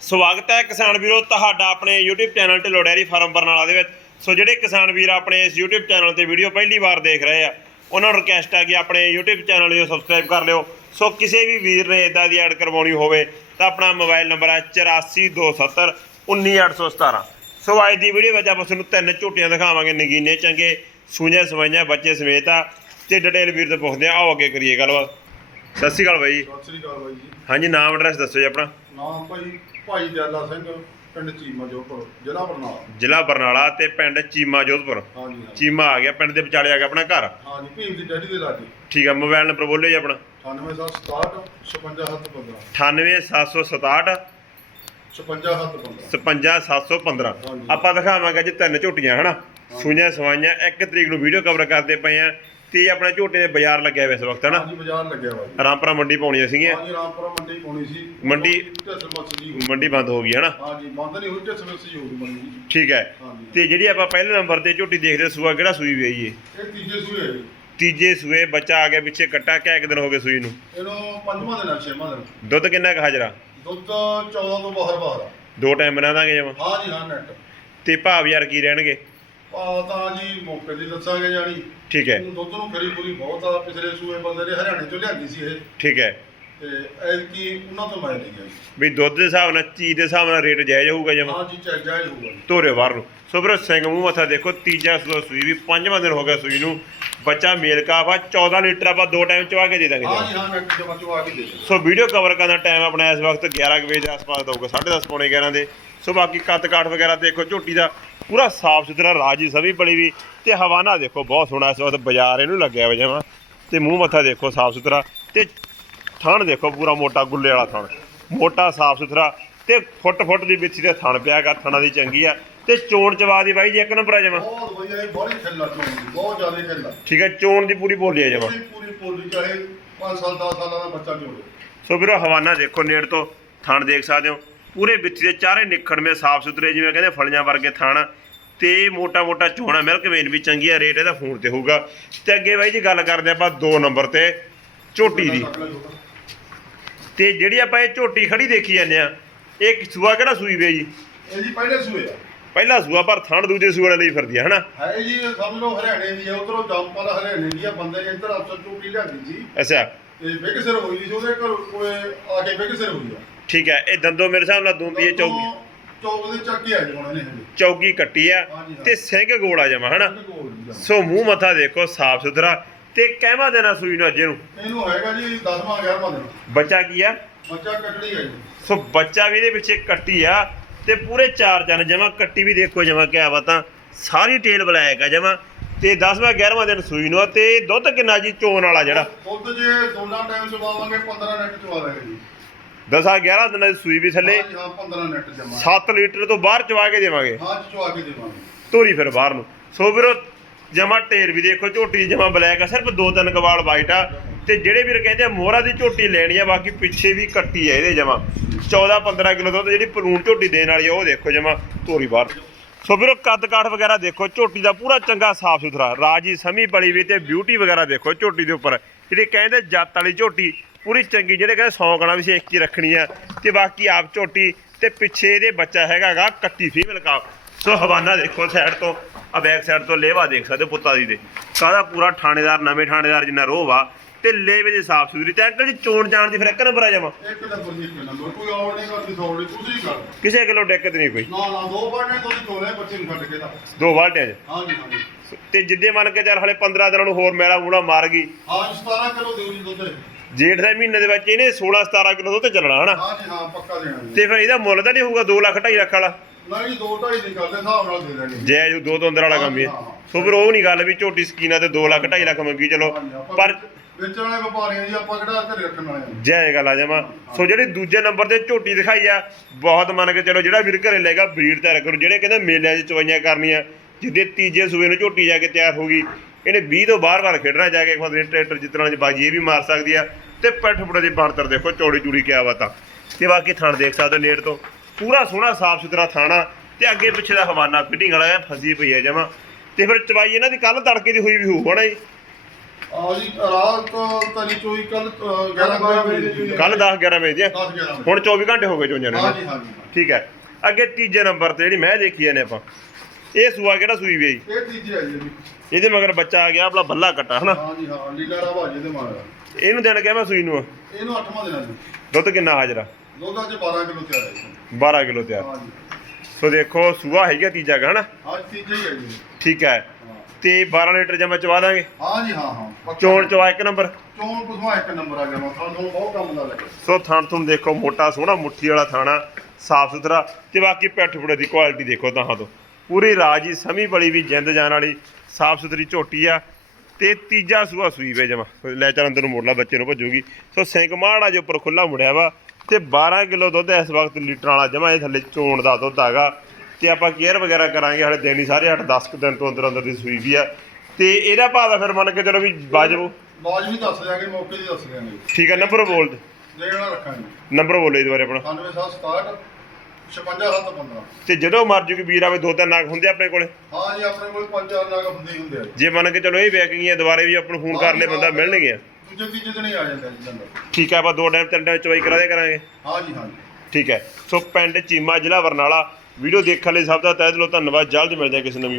ਸਵਾਗਤ ਹੈ ਕਿਸਾਨ ਵੀਰੋ ਤੁਹਾਡਾ ਆਪਣੇ YouTube channel Dhillon dairy farm Barnala ਦੇ ਵਿੱਚ। ਸੋ ਜਿਹੜੇ ਕਿਸਾਨ ਵੀਰ ਆਪਣੇ ਇਸ YouTube ਚੈਨਲ ਤੇ ਵੀਡੀਓ ਪਹਿਲੀ ਵਾਰ ਦੇਖ ਰਹੇ ਆ ਉਹਨਾਂ ਨੂੰ ਰਿਕਵੈਸਟ ਹੈ ਕਿ ਆਪਣੇ YouTube ਚੈਨਲ ਨੂੰ ਸਬਸਕ੍ਰਾਈਬ ਕਰ ਲਿਓ। ਸੋ ਕਿਸੇ ਵੀ ਵੀਰ ਨੇ ਇਦਾਂ ਦੀ ਐਡ ਕਰਵਾਉਣੀ ਹੋਵੇ ਤਾਂ ਆਪਣਾ ਮੋਬਾਈਲ ਨੰਬਰ ਹੈ 8427 19817 ਸੋ ਅੱਜ ਦੀ ਵੀਡੀਓ ਵਿੱਚ ਆਪਾਂ ਤੁਹਾਨੂੰ ਤਿੰਨ ਝੋਟੀਆਂ ਦਿਖਾਵਾਂਗੇ ਨਗੀਨੇ ਚੰਗੇ ਸੂਈਆਂ ਸਵਾਈਆਂ ਬੱਚੇ ਸਮੇਤ ਆ। ਤੇ ਡਿਟੇਲ ਵੀਰ ਤੋਂ ਪੁੱਛਦੇ ਆ ਆਓ ਅੱਗੇ ਕਰੀਏ ਗੱਲਬਾਤ। ਸਤਿ ਸ਼੍ਰੀ ਅਕਾਲ ਬਾਈ ਸਤਿ ਸ੍ਰੀ ਅਕਾਲ ਬਾਈ ਜੀ। ਹਾਂਜੀ ਨਾਮ ਐਡਰੈਸ ਦੱਸੋ ਜੀ ਆਪਣਾ। ਨਾਮ ਭਾਈ ਭਾਈ ਦਿਆਲਾ ਸਿੰਘ ਪਿੰਡ ਚੀਮਾ ਜੋਪੁਰ ਜ਼ਿਲ੍ਹਾ ਬਰਨਾਲਾ। ਜ਼ਿਲ੍ਹਾ ਬਰਨਾਲਾ ਤੇ ਪਿੰਡ ਚੀਮਾ ਜੋਧਪੁਰ ਹਾਂਜੀ ਹਾਂਜੀ। ਚੀਮਾ ਆ ਗਿਆ ਪਿੰਡ ਦੇ ਵਿਚਾਲੇ ਆ ਗਿਆ ਆਪਣਾ ਘਰ। ਹਾਂਜੀ ਭੀਮ ਦੀ ਡੈਡੀ ਦੇ ਲਾਗੇ। ਠੀਕ ਆ ਮੋਬਾਈਲ ਨੰਬਰ ਬੋਲਿਓ ਜੀ ਆਪਣਾ। 9767 56715 98767 56715 55715 ਹਾਂਜੀ। ਆਪਾਂ ਦਿਖਾਵਾਂਗੇ ਅੱਜ ਤਿੰਨ ਝੋਟੀਆਂ ਹਨਾ? ਸੂਈਆਂ ਸਵਾਈਆਂ ਇੱਕ ਤਰੀਕ ਨੂੰ ਵੀਡੀਓ ਕਵਰ ਕਰਦੇ ਪਏ ਆ। ਤੇ ਆਪਣੇ ਝੋਟੇ ਦੇ ਬਾਜ਼ਾਰ ਲੱਗਿਆ ਹੋਇਆ ਇਸ ਵਕਤ ਹਨਾ ਹਾਂਜੀ ਬਾਜ਼ਾਰ ਲੱਗਿਆ ਵਾ ਜੀ। ਰਾਮਪੁਰਾ ਮੰਡੀ ਪਾਉਣੀਆਂ ਸੀਗੀਆਂ। ਹਾਂਜੀ ਰਾਮਪੁਰਾ ਮੰਡੀ ਪਾਉਣੀ ਸੀ। ਮੰਡੀ- ਹੋਈ ਮੰਡੀ ਬੰਦ ਹੋ ਗਈ ਹਨਾ ਹਾਂਜੀ ਬੰਦ ਨਹੀਂ ਹੋਈ ਢਿੱਸ ਮੱਛੀ ਹੋਈ ਮੰਡੀ। ਜੀ ਠੀਕ ਹੈ। ਹਾਂਜੀ। ਤੇ ਜਿਹੜੀ ਆਪਾਂ ਪਹਿਲੇ ਨੰਬਰ ਤੇ ਝੋਟੀ ਦੇਖਦੇ ਸੂਆ ਕਿਹੜਾ ਸੂਈ ਵੀ ਆਈ ਏ ਇਹ ਤੀਜੇ ਸੂਏ ਹੈ ਜੀ। ਤੀਜੇ ਸੂਏ ਬੱਚਾ ਆ ਗਿਆ ਪਿੱਛੇ ਕੱਟਾ ਕਿਆ ਇੱਕ ਦਿਨ ਹੋ ਗਏ ਸੂਈ ਨੂੰ? ਇਹਨੂੰ ਪੰਜਵਾਂ ਦਿਨ ਆ ਛੇਵਾਂ ਦਿਨ। ਦੁੱਧ ਕਿੰਨਾ ਕੁ ਹਾਜ਼ਰਾ ਦੁੱਧ 14 ਤੋਂ ਬਾਹਰ ਬਾਹਰ ਆ। ਦੋ ਟਾਈਮ ਬਣਾ ਦਾਂਗੇ ਜਮਾ। ਹਾਂਜੀ ਹਾਂ ਨੈਟ ਤੇ ਭਾਵ ਯਾਰ ਕੀ ਰਹਿਣਗੇ? ਆ ਤਾਂ ਜੀ ਮੌਕੇ ਦੀ ਦੱਸਾਂਗੇ ਜਾਨੀ ਠੀਕ ਹੈ। ਹੁਣ ਦੁੱਧ ਨੂੰ ਖਰੀ ਪੂਰੀ ਬਹੁਤ ਆ ਪਿਛਲੇ ਸੂਏ ਬੰਦੇ ਨੇ ਹਰਿਆਣੇ ਚੋਂ ਲਿਆਂਦੀ ਸੀ ਇਹ। ਠੀਕ ਹੈ। ਤੇ ਐਤਕੀ ਉਹਨਾਂ ਤੋਂ ਮੈਂ ਲਈ ਗਿਆ ਜੀ। ਵੀ ਦੁੱਧ ਦੇ ਹਿਸਾਬ ਨਾਲ ਚੀਜ਼ ਦੇ ਹਿਸਾਬ ਨਾਲ ਰੇਟ ਜਾਇਜ਼ ਹੋਊਗਾ ਜਮਾ? ਹਾਂ ਜੀ ਚੱਲ ਜਾਇਜ਼ ਹੋਊਗਾ ਜੀ। ਧੋਰੇ ਬਾਹਰ ਨੂੰ। ਸੋ ਵੀਰੋ ਸਿੰਘ ਮੂੰਹ ਮੱਥਾ ਦੇਖੋ ਤੀਜਾ ਸੂਆ ਸੂਈ ਵੀ ਪੰਜਵਾਂ ਦਿਨ ਹੋ ਗਿਆ ਸੂਈ ਨੂੰ। ਬੱਚਾ ਮੇਲ ਕਾਫਾ 14 ਲੀਟਰ ਆਪਾਂ ਦੋ ਟਾਈਮ ਚਵਾ ਕੇ ਦੇ ਦਾਂਗੇ ਹਾਂ ਜਮਾਂ। ਜੀ ਹਾਂ ਨੈਟ ਜਮਾ ਚੋਂ ਆ ਕੇ ਦੇ ਦਿਓ। ਸੋ ਵੀਡੀਓ ਕਵਰ ਕਰਨ ਦਾ ਟਾਈਮ ਆਪਣਾ ਇਸ ਵਕਤ 11 ਕੁ ਵਜੇ ਦੇ ਆਸ-ਪਾਸ ਦਊਗਾ 10:30 ਪੌਣੇ 11 ਦੇ। ਸੋ ਬਾਕੀ ਕੱਦ ਕਾਠ ਵਗੈਰਾ ਦੇਖੋ ਝੋਟੀ ਦਾ ਪੂਰਾ ਸਾਫ਼ ਸੁਥਰਾ ਰਾਜੀ ਸਭੀ ਬੜੀ ਵੀ। ਤੇ ਹਵਾਨਾ ਦੇਖੋ ਬਹੁਤ ਸੋਹਣਾ ਇਸ ਵਕਤ ਬਾਜ਼ਾਰ ਇਹਨੂੰ ਲੱਗਿਆ ਹੋਇਆ ਜਮਾ। ਤੇ ਮੂੰਹ ਮੱਥਾ ਦੇਖੋ ਸਾਫ਼ ਸੁਥਰਾ। ਤੇ ਥਣ ਦੇਖੋ ਪੂਰਾ ਮੋਟਾ ਗੁੱਲੇ ਵਾਲਾ ਥਣ। ਮੋਟਾ ਸਾਫ਼ ਸੁਥਰਾ। ਤੇ ਫੁੱਟ ਫੁੱਟ ਦੀ ਵਿੱਥੀ ਤੇ ਥਣ ਪਿਆਗਾ ਥਣਾ ਦੀ ਚੰਗੀ ਆ। ਤੇ ਚੋਣ ਚਵਾ ਦੀ ਬਾਈ ਜੀ ਇੱਕ ਨੰਬਰ ਆ ਜਮਾ। ਬਹੁਤ ਵਧੀਆ ਇਹ ਬੜੀ ਖੇਲਾ ਚੋਂ ਬਹੁਤ ਜ਼ਿਆਦਾ ਖੇਲਾ। ਠੀਕ ਹੈ ਚੋਣ ਦੀ ਪੂਰੀ ਬੋਲੀ ਆ ਜਮਾ। ਪੂਰੀ ਪੂਰੀ ਪੋਲੀ ਚਾਹੇ 5 ਸਾਲ 10 ਸਾਲਾਂ ਦਾ ਬੱਚਾ ਜੋੜੇ ਸੋ ਵੀਰੋ ਹਵਾਨਾ ਦੇਖੋ ਨੇੜ ਤੋਂ ਥਣ ਦੇਖ ਸਕਦੇ ਹੋ। ਪੂਰੇ ਵਿੱਥੀ ਦੇ ਚਾਰੇ ਨਿਖੜਵੇਂ ਸਾਫ਼ ਸੁਥਰੇ ਜਿਵੇਂ ਕਹਿੰਦੇ ਫਲੀਆਂ ਵਰਗੇ ਥਣ। ਤੇ ਮੋਟਾ ਮੋਟਾ ਚੋਣਾ ਮਿਲਕ ਵੇਨ ਵੀ ਚੰਗੀ ਆ ਰੇਟ ਇਹਦਾ ਫੋਨ ਤੇ ਹੋਊਗਾ। ਤੇ ਅੱਗੇ ਬਾਈ ਜੀ ਗੱਲ ਕਰਦੇ ਆਪਾਂ 2 ਨੰਬਰ ਤੇ ਝੋਟੀ ਦੀ। ਤੇ ਜਿਹੜੀ ਆਪਾਂ ਇਹ ਝੋਟੀ ਖੜੀ ਦੇਖੀ ਜਾਂਦੇ ਆ ਇਹ ਸੂਆ ਕਿਹੜਾ ਸੂਈ ਵੇ ਜੀ? ਇਹ ਜੀ ਪਹਿਲੇ ਸੂਏ ਆ। ਪਹਿਲਾ ਸੂਆ ਪਰ ਥਣ ਦੂਜੇ ਸੂਏ ਵਾਲੇ ਲਈ ਫਿਰਦੀ ਆ ਹਨਾ? ਹੈ ਜੀ ਸਮਝ ਲਓ ਹਰਿਆਣੇ ਦੀ ਆ ਉਧਰੋਂ ਜੰਪਾਲ ਹਰਿਆਣੇ ਦੀ ਆ ਬੰਦੇ ਨੇ ਇੱਧਰ ਅਫਸਰ ਚੂਟੀ ਲਿਆਂਦੀ ਸੀ। ਅੱਛਾ। ਤੇ ਬਿਗ ਸਿਰ ਹੋਈ ਸੀ ਉਹਦੇ ਕੋਲੇ ਆ ਕੇ ਬਿਗ ਸਿਰ ਹੋਈ ਆ। ਠੀਕ ਹੈ ਇਹ ਦੰਦੋ ਮੇਰੇ ਹਿਸਾਬ ਨਾਲ ਦੁੰਦੀ ਹੈ ਚੌਕੀ ਚੌਕ ਦੇ ਆ ਕੱਟੀ ਆ ਹਾਂਜੀ, ਹਾਂ। ਤੇ ਸਿੰਘ ਗੋਲਾ ਜਮਾ ਹਨਾ? ਇਹਦੇ ਕੋਲ। ਸੋ ਮੂੰਹ ਮੱਥਾ ਦੇਖੋ ਸਾਫ਼ ਸੁਥਰਾ ਤੇ ਕਹਿਵਾ ਦੇਣਾ ਸੂਈ ਨੂੰ ਅੱਜ ਨੂੰ ਇਹਨੂੰ ਹੈਗਾ ਜੀ 10ਵਾਂ 11ਵਾਂ ਦਿਨ। ਬੱਚਾ ਕੀ ਆ? ਬੱਚਾ ਕੱਟੜੀ ਹੈ ਜੀ। ਸੋ ਬੱਚਾ ਵੀ ਇਹਦੇ ਪਿੱਛੇ ਕੱਟੀ ਆ ਤੇ ਪੂਰੇ ਚਾਰ ਜਨ ਜਮਾ ਕੱਟੀ ਵੀ ਦੇਖੋ ਜਮਾ ਕਿਆ ਬਤਾ। ਸਾਰੀ ਟੇਲ ਬਲੈਕ ਆ ਜਮਾ। ਤੇ 10ਵਾਂ 11ਵਾਂ ਦਿਨ ਸੂਈ ਨੂੰ ਆ ਤੇ ਦੁੱਧ ਕਿੰਨਾ ਜੀ ਚੋਣ ਵਾਲਾ ਜਿਹੜਾ? ਦੁੱਧ ਜੇ ਦੋਨਾਂ ਟਾਈਮ ਚਵਾਵਾਂਗੇ 15 ਨੈਟ ਚਵਾ ਦਾਂਗੇ ਜੀ। 10 11 ਦਿਨਾਂ ਦੀ ਸੂਈ ਵੀ ਥੱਲੇ। ਹਾਂ ਜੀ, ਹਾਂ 15 ਨੈਟ ਜਮਾ। 7 ਲੀਟਰ ਤੋਂ ਬਾਹਰ ਚਵਾ ਕੇ ਦੇਵਾਂਗੇ। ਹਾਂ ਚਵਾ ਕੇ ਦੇਵਾਂਗੇ। ਧੋਰੀ ਫਿਰ ਬਾਹਰ ਨੂੰ। ਸੋ ਵੀਰੋ ਜਮਾ ਟੇਰ ਵੀ ਦੇਖੋ ਝੋਟੀ ਜਮਾ ਬਲੈਕ ਆ ਸਿਰਫ ਦੋ ਤਿੰਨ ਕਵਾਲ ਵਾਈਟ ਆ। ਤੇ ਜਿਹੜੇ ਵੀਰ ਕਹਿੰਦੇ ਮੋਹਰਾ ਦੀ ਝੋਟੀ ਲੈਣੀ ਆ ਬਾਕੀ ਪਿੱਛੇ ਵੀ ਕੱਟੀ ਆ ਇਹਦੇ ਜਮਾ। 14 15 ਕਿਲੋ ਦੁੱਧ ਜਿਹੜੀ ਪਲੂਣ ਝੋਟੀ ਦੇਣ ਵਾਲੀ ਆ ਉਹ ਦੇਖੋ ਜਮਾ ਧੋਰੀ ਬਾਹਰ। ਸੋ ਵੀਰੋ ਕੱਦ ਕਾਠ ਵਗੈਰਾ ਦੇਖੋ ਝੋਟੀ ਦਾ ਪੂਰਾ ਚੰਗਾ ਸਾਫ਼ ਸੁਥਰਾ। ਰਾਜੀ ਸਮੀ ਬਲੀ ਵੀ ਤੇ ਬਿਊਟੀ ਵਗੈਰਾ ਦੇਖੋ ਝੋਟੀ ਦੇ ਉੱਪਰ। ਜਿਹੜੀ ਕਹਿੰਦੇ ਜੱਤ ਵਾਲੀ ਝੋਟੀ ਪੂਰੀ ਚੰਗੀ ਜਿਹੜੇ ਕਹਿੰਦੇ ਸੌਂਕਣਾ ਵੀ ਸੇਕ ਕੇ ਰੱਖਣੀ ਆ ਤੇ ਬਾਕੀ ਆਪ ਝੋਟੀ ਤੇ ਪਿੱਛੇ ਇਹਦੇ ਬੱਚਾ ਹੈਗਾਗਾ ਕੱਟੀ ਫੀਮੇਲ ਕਾ ਸੋ ਹਵਾਨਾ ਦੇਖੋ ਸਾਈਡ ਤੋਂ ਆ ਬੈਕ ਸਾਈਡ ਤੋਂ ਲੇਵਾ ਦੇਖ ਸਕਦੇ ਹੋ ਪੁੱਤਾ ਦੀ ਦੇ ਕਾਹਦਾ ਪੂਰਾ ਥਾਣੇਦਾਰ ਨਵੇਂ ਥਾਣੇਦਾਰ ਜਿੰਨਾ ਰੋਹ ਵਾ ਤੇ ਲੇਵੇ ਦੀ ਸਾਫ਼ ਸੁਥਰੀ ਤੇ ਅੰਕਲ ਜੀ ਚੋਣ ਜਾਣ ਦੀ ਫਿਰ ਇੱਕ ਨੰਬਰ ਆ ਜਾਵਾਂ। ਇੱਕ ਨੰਬਰ ਜੀ ਇੱਕ ਨੰਬਰ ਕੋਈ ਆਉਣ ਨਹੀਂ ਕਰਦੀ ਦੌੜ ਨਹੀਂ ਤੁਸੀਂ ਕਰ। ਕਿਸੇ ਕਿਲੋ ਦਿੱਕਤ ਨਹੀਂ ਕੋਈ। ਨਾ ਨਾ ਦੋ ਬਾਣੇ ਤੁਸੀਂ ਚੋਲੇ ਬੱਚੇ ਨੂੰ ਛੱਡ ਕੇ ਤਾਂ। ਦੋ ਬਾਲਟਿਆਂ 'ਚ? ਹਾਂ ਜੀ ਹਾਂ ਜੀ ਤੇ ਜਿੱਦੇ ਮੰਨ ਕੇ ਚੱਲ ਹਲੇ 15 ਦਿਨਾਂ ਨੂੰ ਹੋਰ ਮੇਲਾ ਮੂਲਾ ਮਾਰ ਗਈ। ਹਾਂ ਜੀ, 17 ਕਿਲੋ ਦਿਓ ਜੀ ਦੁੱਧ। ਜੇਠ ਦੇ ਮਹੀਨੇ ਦੇ ਵਿੱਚ ਇਹਨੇ 16 17 ਕਿਲੋ ਦੁੱਧ ਚੱਲਣਾ ਹਨਾ? ਹਾਂ ਜੀ ਹਾਂ ਪੱਕਾ ਦੇਣਾ ਜੀ। ਤੇ ਫਿਰ ਇਹਦਾ ਮੁੱਲ ਤਾਂ ਨਹੀਂ ਹੋਊਗਾ 2 ਲੱਖ 2.5 ਲੱਖ ਵਾਲਾ? ਨਹੀਂ ਜੀ, ਦੋ ਢਾਈ ਨਹੀਂ ਕਰਦੇ ਹਿਸਾਬ ਨਾਲ ਦੇ ਦੇਣੀ ਜੈ ਜੋ ਦੋ ਤੋਂ ਅੰਦਰ ਵਾਲਾ ਕੰਮ ਹੀ ਹੈ। ਸੋ ਫਿਰ ਉਹ ਨਹੀਂ ਗੱਲ ਵੀ ਝੋਟੀ ਸਕੀਨਾ ਤੇ 2 ਲੱਖ 2.5 ਲੱਖ ਮੰਗੀ ਚਲੋ। ਪਰ ਵੇਚਣ ਵਾਲੇ ਵਪਾਰੀ ਆ ਜੀ ਆਪਾਂ ਕਿਹੜਾ ਘਰੇ ਰੱਖਣ ਵਾਲੇ ਆ ਜੈ ਗੱਲ ਆ ਜਾਵਾਂ ਸੋ ਜਿਹੜੀ ਦੂਜੇ ਨੰਬਰ ਤੇ ਝੋਟੀ ਦਿਖਾਈ ਆ ਬਹੁਤ ਮੰਨ ਕੇ ਚਲੋ ਜਿਹੜਾ ਵੀਰ ਘਰੇ ਲੈਗਾ ਬਰੀਡ ਤਿਆਰ ਕਰੂ। ਜਿਹੜੇ ਕਹਿੰਦੇ ਮੇਲਿਆਂ 'ਚ ਚਵਾਈਆਂ ਕਰਨੀਆਂ ਜਿੱਦੇ ਤੀਜੇ ਸੂਏ ਨੂੰ ਝੋਟੀ ਜਾ ਕੇ ਤਿਆਰ ਹੋ ਗਈ ਇਹਨੇ 20 ਤੋਂ ਬਾਹਰ-ਬਾਹਰ ਖੇਡਣਾ ਜਾ ਕੇ ਖੁਦ ਟਰੈਕਟਰ ਜਿੱਤਣਾ ਚ ਬਾਜੀ ਇਹ ਵੀ ਮਾਰ ਸਕਦੀ ਆ। ਤੇ ਪਿੱਠ ਪੁੜੇ ਦੀ ਬਣਤਰ ਦੇਖੋ ਚੌੜੀ ਚੂੜੀ ਕਿਆ ਬਾਤਾਂ ਤੇ ਬਾਕੀ ਥਣ ਦੇਖ ਸਕਦੇ ਹੋ ਨੇੜ ਤੋਂ। ਪੂਰਾ ਸੋਹਣਾ ਸਾਫ਼ ਸੁਥਰਾ ਥਾਣਾ ਤੇ ਅੱਗੇ ਪਿੱਛੇ ਦਾ ਹਵਾਨਾ ਫਿਟਿੰਗ ਵਾਲਾ ਐ ਫਸੀ ਪਈ ਹੈ ਜਮਾ। ਤੇ ਫਿਰ ਚਵਾਈ ਇਹਨਾਂ ਦੀ ਕੱਲ ਤੜਕੇ ਦੀ ਹੋਈ ਵੀ ਹੋਊ ਹਣਾ ਜੀ। ਆ ਜੀ ਰਾਤ ਤਰੀ ਚੋਈ ਕੱਲ 11 12 ਵਜੇ ਦੀ ਕੱਲ 10 11 ਵਜੇ ਦੀਆਂ 10 11 ਵਜੇ। ਹੁਣ 24 ਘੰਟੇ ਹੋ ਗਏ ਚੋਂਜਾਂ ਨੂੰ। ਹਾਂ ਜੀ ਹਾਂ ਜੀ ਠੀਕ ਹੈ। ਅੱਗੇ ਤੀਜੇ ਨੰਬਰ ਤੇ ਜਿਹੜੀ ਮੈਂ ਦੇਖੀ ਨੇ ਆਪਾਂ। ਇਹ ਸੂਆ ਕਿਹੜਾ ਸੂਈ ਵੀ ਇਹ ਤੀਜੀ ਆ ਜੀ ਇਹਦੇ। ਮਗਰ ਬੱਚਾ ਆ ਗਿਆ ਆਪਣਾ ਬੱਲਾ ਕੱਟਾ ਹਨਾ? ਹਾਂ ਜੀ ਹਾਂ ਲੀਲਾ ਰਾਵਾਜੇ ਦੇ ਮਾਰਾ ਇਹਨੂੰ ਦੇਣ ਕਿਹਾ ਮੈਂ ਸੂਈ ਨੂੰ? ਇਹਨੂੰ 8ਵਾਂ ਦਿਨਾਂ ਜੀ। ਦੁੱਧ ਕਿੰਨਾ ਹਾਜ਼ਰਾ ਦੁੱਧ ਅੱਜ 12 ਕਿਲੋ ਤਿਆਰ ਹੈ ਜੀ। 12 ਕਿਲੋ ਤਿਆਰ। ਹਾਂ ਜੀ। ਸੋ ਦੇਖੋ ਸੂਆ ਹੈਗਾ ਤੀਜਾ ਗਾ ਹਨਾ? ਅੱਜ ਤੀਜਾ ਹੀ ਹੈ ਜੀ। ਠੀਕ ਹੈ। ਤੇ 12 ਲੀਟਰ ਜਮਾ ਚਵਾ ਦਾਂਗੇ? ਹਾਂ ਜੀ ਹਾਂ ਹਾਂ। ਚੋਣ ਚਵਾ ਇੱਕ ਨੰਬਰ? ਚੋਣ ਪਸਮਾ ਇੱਕ ਨੰਬਰ ਆ ਗਿਆ ਮੈਂ। ਤੁਹਾਨੂੰ ਬਹੁਤ ਕੰਮ ਦਾ ਲੱਗਾ। ਸੋ ਥਣ ਤੁਹਾਨੂੰ ਦੇਖੋ ਮੋਟਾ ਸੋਹਣਾ ਮੁੱਠੀ ਵਾਲਾ ਥਾਣਾ ਸਾਫ਼ ਸੁਥਰਾ। ਤੇ ਬਾਕੀ ਪੈਠ ਪੁੜੇ ਦੀ ਕੁਆਲਿਟੀ ਦੇਖੋ ਤਾਂ ਤੋਂ। ਪੂਰੀ ਰਾਜੀ ਸਮੀ ਬੜੀ ਵੀ ਜਿੰਦ ਜਾਨ ਵਾਲੀ ਸਾਫ਼ ਸੁਥਰੀ ਝੋਟੀ ਆ ਤੇ ਤੀਜਾ ਸੂਆ ਸੂਈ ਵੇ ਜਮਾ। ਲੈ ਚੱਲ ਅੰਦਰ ਨੂੰ ਮੋੜ ਲਾ ਬੱਚੇ ਨੂੰ ਭੱਜੂਗੀ। ਸੋ ਸਿੰਕ ਮਾੜਾ ਜਿਹਾ ਉੱਪਰ ਖੁੱਲਾ ਮੁੜਿਆ ਵਾ ਤੇ 12 ਕਿਲੋ ਦੁੱਧ ਇਸ ਵਕਤ ਲੀਟਰ ਵਾਲਾ ਜਮਾ ਇਹ ਥੱਲੇ ਚੋਣ ਦਾ ਦੁੱਧ ਹੈਗਾ। ਤੇ ਆਪਾਂ ਕੇਅਰ ਵਗੈਰਾ ਕਰਾਂਗੇ ਹਲੇ ਦਿਨ ਹੀ ਸਾਰੇ 8-10 ਕੁ ਦਿਨ ਤੋਂ ਅੰਦਰ ਅੰਦਰ ਦੀ ਸੂਈ ਵੀ ਆ। ਤੇ ਇਹਦਾ ਭਾਅ ਦਾ ਫਿਰ ਮੰਨ ਕੇ ਚਲੋ ਵੀ ਬਾਜ ਵੀ ਦੱਸ ਦਿਆਂਗੇ ਮੌਕੇ ਦੀ ਦੱਸ ਦਿਆਂਗੇ। ਠੀਕ ਹੈ ਨੰਬਰ ਬੋਲ ਦੇ। ਜਿਹੜਾ ਰੱਖਾਂਗੇ। ਨੰਬਰ ਬੋਲੋ ਇਹਦੇ ਬਾਰੇ ਆਪਣਾ। 9767 56715 ਤੇ ਜਦੋਂ ਮਰਜੂ ਕਿ ਵੀਰ ਆਵੇ ਦੋ ਤਿੰਨ ਨਾਗ ਹੁੰਦੇ ਆ ਆਪਣੇ ਕੋਲੇ। ਹਾਂ ਜੀ ਆਪਣੇ ਕੋਲ ਪੰਜ ਚਾਰ ਨਾਗ ਹੁੰਦੇ ਹੀ ਹੁੰਦੇ ਆ ਜੀ। ਜੇ ਮੰਨ ਕੇ ਚਲੋ ਇਹ ਗਈਆਂ ਦੁਬਾਰੇ ਵੀ ਆਪਾਂ ਨੂੰ ਫੋਨ ਕਰ ਲੈ ਬੰਦਾ ਮਿਲਣਗੇ। ਦੂਜੇ ਤੀਜੇ ਦਿਨ ਹੀ ਆ ਜਾਂਦਾ ਜੀ ਜੰਗਲ ਠੀਕ ਹੈ ਆਪਾਂ ਦੋ ਟਾਈਮ ਤਿੰਨ ਟਾਈਮ ਚਵਾਈ ਕਰਾ ਦੇ ਕਰਾਂਗੇ। ਹਾਂ ਜੀ ਹਾਂ ਜੀ। ਠੀਕ ਹੈ। ਸੋ ਪਿੰਡ ਚੀਮਾ ਜ਼ਿਲ੍ਹਾ ਬਰਨਾਲਾ ਵੀਡੀਓ ਦੇਖਣ ਲਈ ਸਭ ਦਾ ਤਹਿ ਦਿਲੋਂ ਧੰਨਵਾਦ। ਜਲਦ ਮਿਲਦੇ ਹਾਂ ਕਿਸੇ ਨਵੀਂ